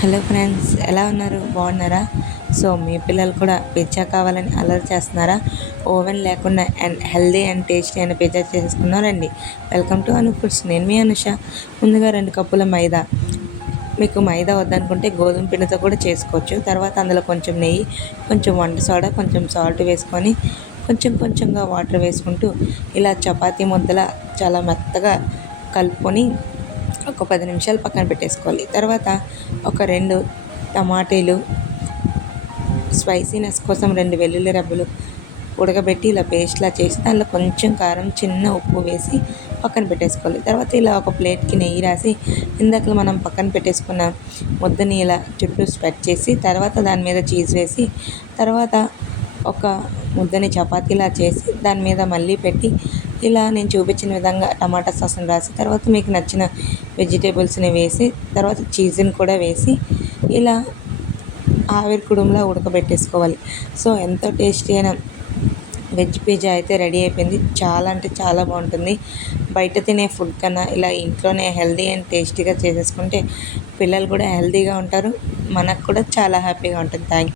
Hello friends, ఎలా ఉన్నారు? బాగున్నారా? సో మీ పిల్లలు కూడా పిజ్జా కావాలని అల్లరి చేస్తున్నారా? ఓవెన్ లేకుండా అండ్ హెల్దీ అండ్ టేస్టీ అయిన పిజ్జా చేసుకున్నారండి. Welcome to Anu foods. నేను మీ అనుష. ముందుగా 2 కప్పుల మైదా. మీకు మైదా వద్దనుకుంటే గోధుమ పిండితో కూడా చేసుకోవచ్చు. తర్వాత అందులో కొంచెం నెయ్యి, కొంచెం వంట సోడా, కొంచెం సాల్ట్ వేసుకొని కొంచెం కొంచెంగా వాటర్ వేసుకుంటూ ఇలా చపాతీ ముద్దలా చాలా మెత్తగా కలుపుకొని ఒక 10 నిమిషాలు పక్కన పెట్టేసుకోవాలి. తర్వాత ఒక 2 టమాటీలు, స్పైసీనెస్ కోసం 2 వెల్లుల్లి రెబ్బలు ఉడకబెట్టి ఇలా పేస్ట్లా చేసి దానిలో కొంచెం కారం, చిన్న ఉప్పు వేసి పక్కన పెట్టేసుకోవాలి. తర్వాత ఇలా ఒక ప్లేట్కి నెయ్యి రాసి ఇందాక మనం పక్కన పెట్టేసుకున్న ముద్దని ఇలా చుట్టూ స్ప్రెడ్ చేసి తర్వాత దాని మీద చీజ్ వేసి తర్వాత ఒక ముద్దని చపాతీలా చేసి దాని మీద మళ్ళీ పెట్టి ఇలా నేను చూపించిన విధంగా టమాటా సాస్ని రాసి తర్వాత మీకు నచ్చిన వెజిటేబుల్స్ని వేసి తర్వాత చీజ్ని కూడా వేసి ఇలా ఆవిరి కుడుములా ఉడకబెట్టేసుకోవాలి. సో ఎంతో టేస్టీ అయిన వెజ్ పిజ్జా అయితే రెడీ అయిపోయింది. చాలా అంటే చాలా బాగుంటుంది. బయట తినే ఫుడ్ కన్నా ఇలా ఇంట్లోనే హెల్దీ అండ్ టేస్టీగా చేసేసుకుంటే పిల్లలు కూడా హెల్తీగా ఉంటారు, మనకు కూడా చాలా హ్యాపీగా ఉంటుంది. Thank you.